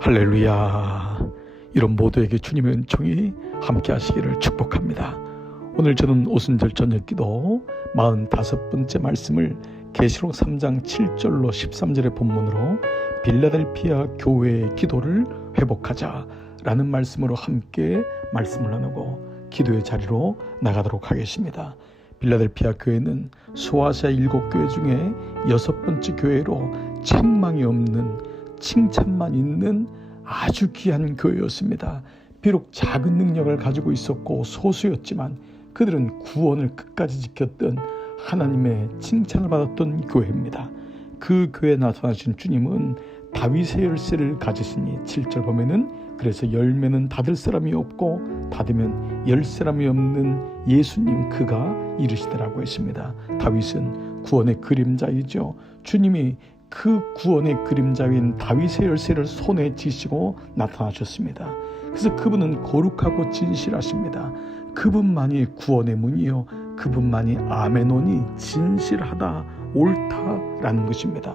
할렐루야. 이런 모두에게 주님의 은총이 함께 하시기를 축복합니다. 오늘 저는 오순절 저녁기도 45번째 말씀을 계시록 3장 7절로 13절의 본문으로 빌라델피아 교회의 기도를 회복하자 라는 말씀으로 함께 말씀을 나누고 기도의 자리로 나가도록 하겠습니다. 빌라델피아 교회는 소아시아 7교회 중에 6번째 교회로 책망이 없는 칭찬만 있는 아주 귀한 교회였습니다. 비록 작은 능력을 가지고 있었고 소수였지만 그들은 구원을 끝까지 지켰던 하나님의 칭찬을 받았던 교회입니다. 그 교회에 나타나신 주님은 다윗의 열쇠를 가지시니 7절 보면은 그래서 열매는 닫을 사람이 없고 닫으면 열 사람이 없는 예수님 그가 이르시더라고 했습니다. 다윗은 구원의 그림자이죠. 주님이 그 구원의 그림자인 다윗의 열쇠를 손에 쥐시고 나타나셨습니다. 그래서 그분은 거룩하고 진실하십니다. 그분만이 구원의 문이요 그분만이 아메논이 진실하다 옳다라는 것입니다.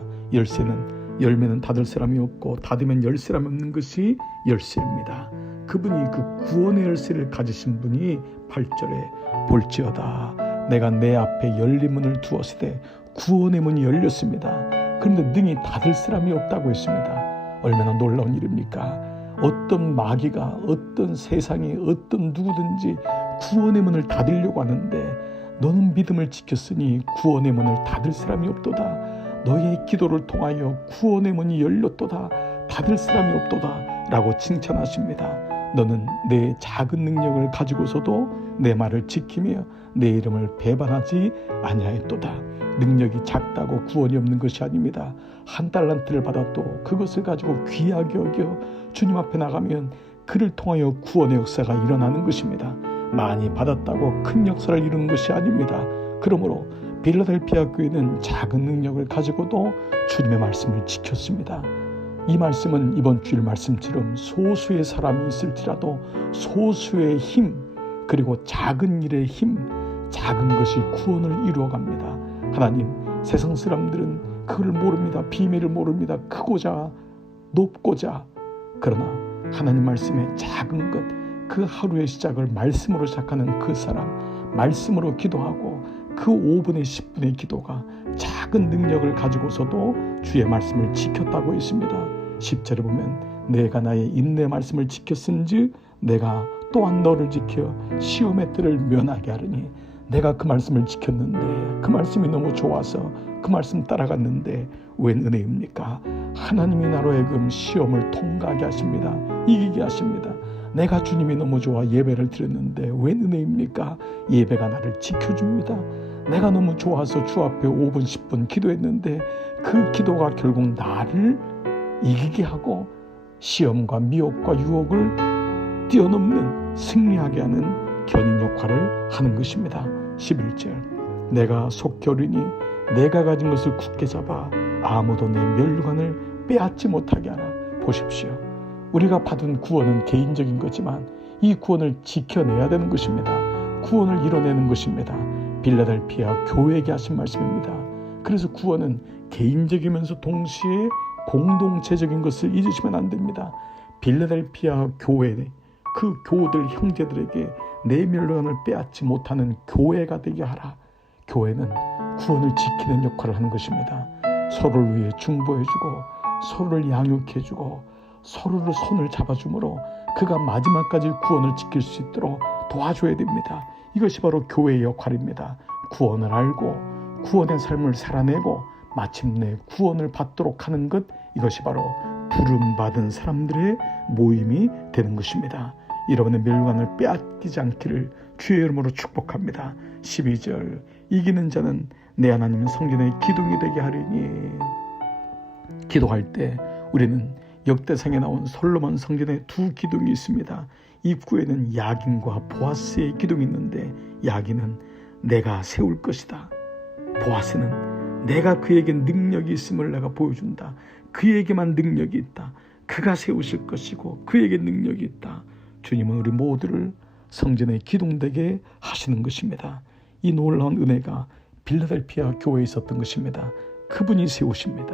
열매는 닫을 사람이 없고 닫으면 열 사람이 없는 것이 열쇠입니다. 그분이 그 구원의 열쇠를 가지신 분이 8절에 볼지어다 내가 내 앞에 열린 문을 두었으되 구원의 문이 열렸습니다. 그런데 능히 닫을 사람이 없다고 했습니다. 얼마나 놀라운 일입니까? 어떤 마귀가 어떤 세상이 어떤 누구든지 구원의 문을 닫으려고 하는데 너는 믿음을 지켰으니 구원의 문을 닫을 사람이 없도다. 너의 기도를 통하여 구원의 문이 열렸도다. 닫을 사람이 없도다 라고 칭찬하십니다. 너는 내 작은 능력을 가지고서도 내 말을 지키며 내 이름을 배반하지 아니하였도다. 능력이 작다고 구원이 없는 것이 아닙니다. 한 달란트를 받아도 그것을 가지고 귀하게 여겨 주님 앞에 나가면 그를 통하여 구원의 역사가 일어나는 것입니다. 많이 받았다고 큰 역사를 이루는 것이 아닙니다. 그러므로 빌라델피아 교회는 작은 능력을 가지고도 주님의 말씀을 지켰습니다. 이 말씀은 이번 주일 말씀처럼 소수의 사람이 있을지라도 소수의 힘 그리고 작은 일의 힘 작은 것이 구원을 이루어갑니다. 하나님 세상 사람들은 그걸 모릅니다. 비밀을 모릅니다. 크고자 높고자 그러나 하나님 말씀의 작은 것 그 하루의 시작을 말씀으로 시작하는 그 사람 말씀으로 기도하고 그 5분의 10분의 기도가 작은 능력을 가지고서도 주의 말씀을 지켰다고 했습니다. 10절에 보면 내가 나의 인내 말씀을 지켰은즉 내가 또한 너를 지켜 시험의 뜰을 면하게 하리니 내가 그 말씀을 지켰는데 그 말씀이 너무 좋아서 그 말씀 따라갔는데 웬 은혜입니까? 하나님이 나로 하여금 시험을 통과하게 하십니다. 이기게 하십니다. 내가 주님이 너무 좋아 예배를 드렸는데 웬 은혜입니까? 예배가 나를 지켜줍니다. 내가 너무 좋아서 주 앞에 5분 10분 기도했는데 그 기도가 결국 나를 이기게 하고 시험과 미혹과 유혹을 뛰어넘는 승리하게 하는 견인 역할을 하는 것입니다. 11절 내가 속결이니 내가 가진 것을 굳게 잡아 아무도 내 멸류관을 빼앗지 못하게 하라. 보십시오. 우리가 받은 구원은 개인적인 거지만 이 구원을 지켜내야 되는 것입니다. 구원을 이뤄내는 것입니다. 빌라델피아 교회에게 하신 말씀입니다. 그래서 구원은 개인적이면서 동시에 공동체적인 것을 잊으시면 안 됩니다. 빌라델피아 교회 그 교우들 형제들에게 내 멸류관을 빼앗지 못하는 교회가 되게 하라. 교회는 구원을 지키는 역할을 하는 것입니다. 서로를 위해 중보해주고 서로를 양육해주고 서로를 손을 잡아주므로 그가 마지막까지 구원을 지킬 수 있도록 도와줘야 됩니다. 이것이 바로 교회의 역할입니다. 구원을 알고 구원의 삶을 살아내고 마침내 구원을 받도록 하는 것 이것이 바로 부름받은 사람들의 모임이 되는 것입니다. 여러분의 멸류관을 빼앗기지 않기를 주의 이름으로 축복합니다. 12절 이기는 자는 내 하나님 성전의 기둥이 되게 하리니 기도할 때 우리는 역대상에 나온 솔로몬 성전에 두 기둥이 있습니다. 입구에는 야긴과 보아스의 기둥이 있는데 야긴은 내가 세울 것이다. 보아스는 내가 그에게 능력이 있음을 내가 보여준다. 그에게만 능력이 있다. 그가 세우실 것이고 그에게 능력이 있다. 주님은 우리 모두를 성전의 기둥되게 하시는 것입니다. 이 놀라운 은혜가 빌라델피아 교회에 있었던 것입니다. 그분이 세우십니다.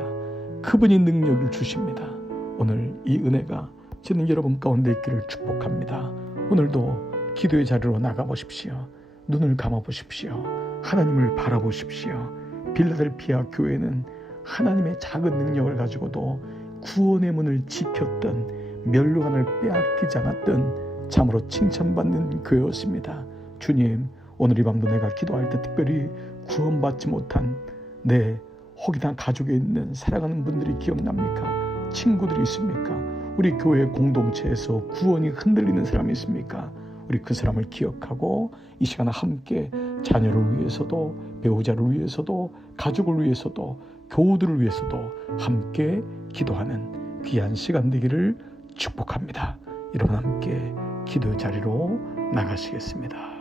그분이 능력을 주십니다. 오늘 이 은혜가 저는 여러분 가운데 있기를 축복합니다. 오늘도 기도의 자리로 나가보십시오. 눈을 감아보십시오. 하나님을 바라보십시오. 빌라델피아 교회는 하나님의 작은 능력을 가지고도 구원의 문을 지켰던, 면류관을 빼앗기지 않았던 참으로 칭찬받는 교회였습니다. 주님, 오늘 이 밤도 내가 기도할 때 특별히 구원받지 못한 내 혹이나 가족에 있는 사랑하는 분들이 기억납니까? 친구들이 있습니까? 우리 교회 공동체에서 구원이 흔들리는 사람이 있습니까? 우리 그 사람을 기억하고 이 시간 함께 자녀를 위해서도, 배우자를 위해서도, 가족을 위해서도, 교우들을 위해서도 함께 기도하는 귀한 시간 되기를 축복합니다. 여러분 함께 기도 자리로 나가시겠습니다.